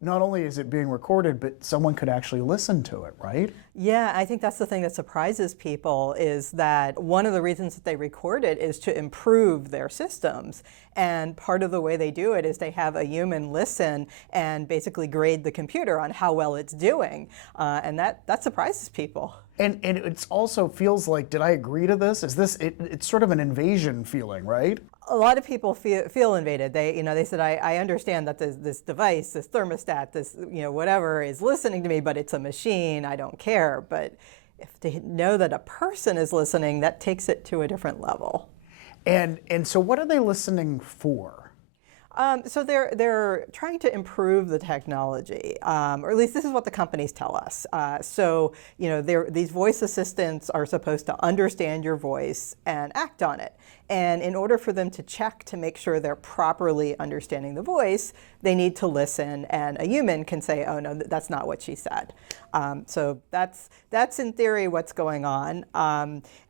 not only is it being recorded, but someone could actually listen to it, right? Yeah, I think that's the thing that surprises people, is that one of the reasons that they record it is to improve their systems. And part of the way they do it is they have a human listen and basically grade the computer on how well it's doing. And that surprises people. And it also feels like, did I agree to this? It's sort of an invasion feeling, right? A lot of people feel invaded. They said, I understand that this device, this thermostat, this, whatever is listening to me, but it's a machine, I don't care. But if they know that a person is listening, that takes it to a different level. And so what are they listening for? So they're trying to improve the technology, or at least this is what the companies tell us. These voice assistants are supposed to understand your voice and act on it. And in order for them to check to make sure they're properly understanding the voice, they need to listen, and a human can say, oh no, that's not what she said. So that's in theory what's going on.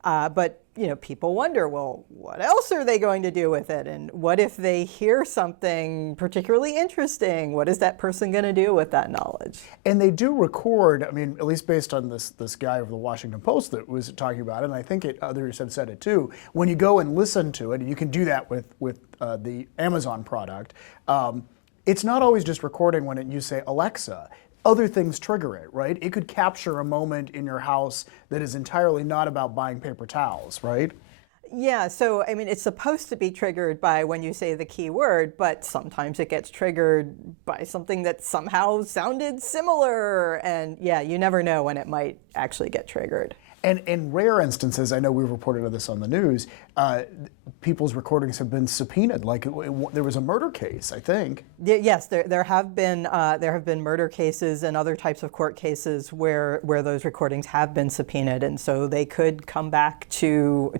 But people wonder, well, what else are they going to do with it? And what if they hear something particularly interesting? What is that person going to do with that knowledge? And they do record, I mean, at least based on this guy of the Washington Post that was talking about it, and I think others have said it too, when you go and listen to it, and you can do that with the Amazon product, it's not always just recording when you say, Alexa. Other things trigger it, right? It could capture a moment in your house that is entirely not about buying paper towels, right? Yeah, so I mean, it's supposed to be triggered by when you say the key word, but sometimes it gets triggered by something that somehow sounded similar. And yeah, you never know when it might actually get triggered. And in rare instances, I know we've reported on this on the news, people's recordings have been subpoenaed. Like there was a murder case, I think. Yes, there have been murder cases and other types of court cases where those recordings have been subpoenaed, and so they could come back to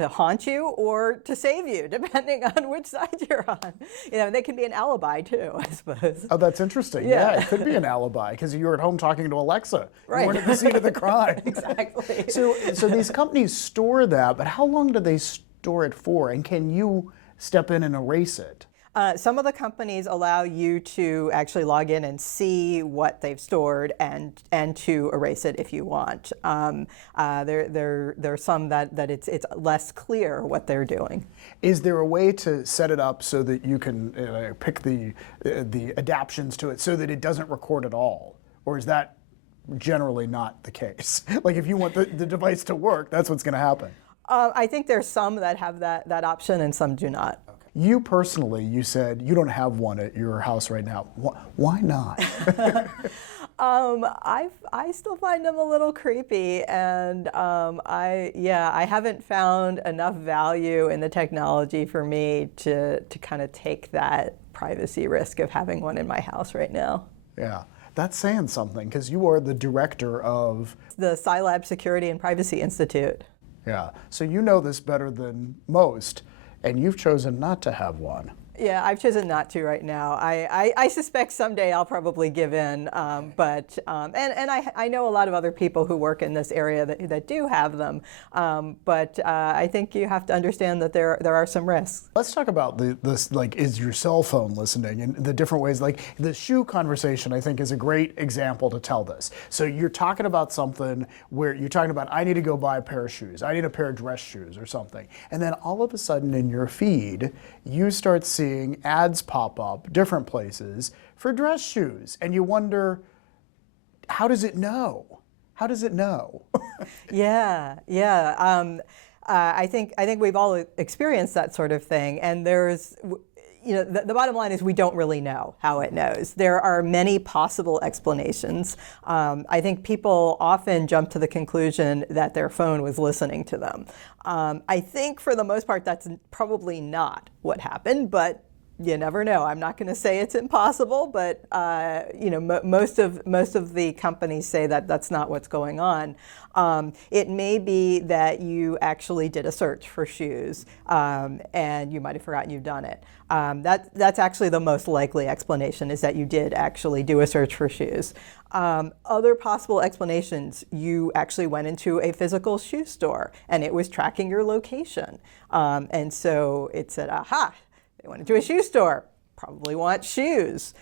haunt you or to save you, depending on which side you're on. They can be an alibi too, I suppose. Oh, that's interesting. Yeah, it could be an alibi because you were at home talking to Alexa. Right. You weren't at the scene of the crime. Exactly. So these companies store that, but how long do they store it for? And can you step in and erase it? Some of the companies allow you to actually log in and see what they've stored and to erase it if you want. There are some that it's less clear what they're doing. Is there a way to set it up so that you can pick the adaptions to it so that it doesn't record at all? Or is that generally not the case? Like if you want the device to work, that's what's going to happen. I think there's some that have that option and some do not. Okay. You personally, you said you don't have one at your house right now. Why not? I still find them a little creepy, and I haven't found enough value in the technology for me to kind of take that privacy risk of having one in my house right now. Yeah. That's saying something, because you are the director of the Scilab Security and Privacy Institute. Yeah, so you know this better than most, and you've chosen not to have one. Yeah, I've chosen not to right now. I suspect someday I'll probably give in, but I know a lot of other people who work in this area that do have them, but I think you have to understand that there are some risks. Let's talk about this, like, is your cell phone listening, and the different ways. Like the shoe conversation, I think, is a great example to tell this. So you're talking about something where you're talking about, I need to go buy a pair of shoes, I need a pair of dress shoes or something, and then all of a sudden in your feed, you start seeing ads pop up different places for dress shoes, and you wonder, how does it know? How does it know? Yeah. I think we've all experienced that sort of thing, and there's, the bottom line is we don't really know how it knows. There are many possible explanations. I think people often jump to the conclusion that their phone was listening to them. I think for the most part that's probably not what happened, but you never know. I'm not going to say it's impossible, but most of the companies say that that's not what's going on. It may be that you actually did a search for shoes, and you might have forgotten you've done it. That's actually the most likely explanation, is that you did actually do a search for shoes. Other possible explanations, you actually went into a physical shoe store and it was tracking your location. And so it said, aha, they went into a shoe store, probably want shoes.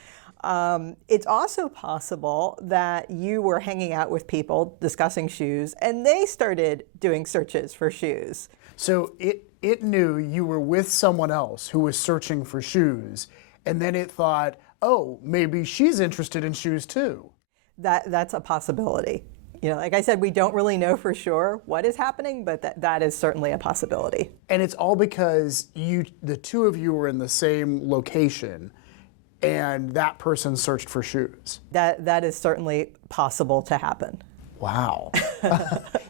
It's also possible that you were hanging out with people discussing shoes and they started doing searches for shoes. So it knew you were with someone else who was searching for shoes, and then it thought, oh, maybe she's interested in shoes too. That's a possibility. Like I said, we don't really know for sure what is happening, but that is certainly a possibility. And it's all because the two of you were in the same location, and that person searched for shoes. That is certainly possible to happen. Wow.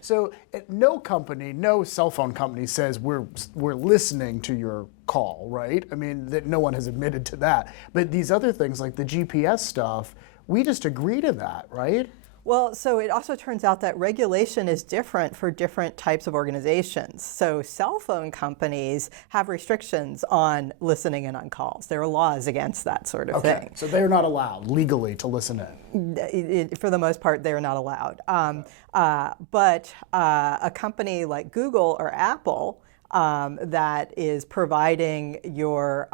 So no company, no cell phone company says we're listening to your call, right? I mean, that no one has admitted to that. But these other things like the GPS stuff, we just agree to that, right? Well, so it also turns out that regulation is different for different types of organizations. So cell phone companies have restrictions on listening in on calls. There are laws against that sort of thing. So they're not allowed legally to listen in. For the most part, they're not allowed. But a company like Google or Apple that is providing your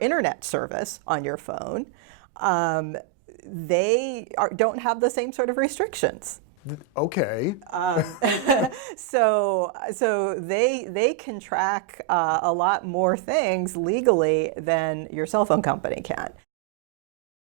internet service on your phone, they don't have the same sort of restrictions. Okay. So they can track a lot more things legally than your cell phone company can.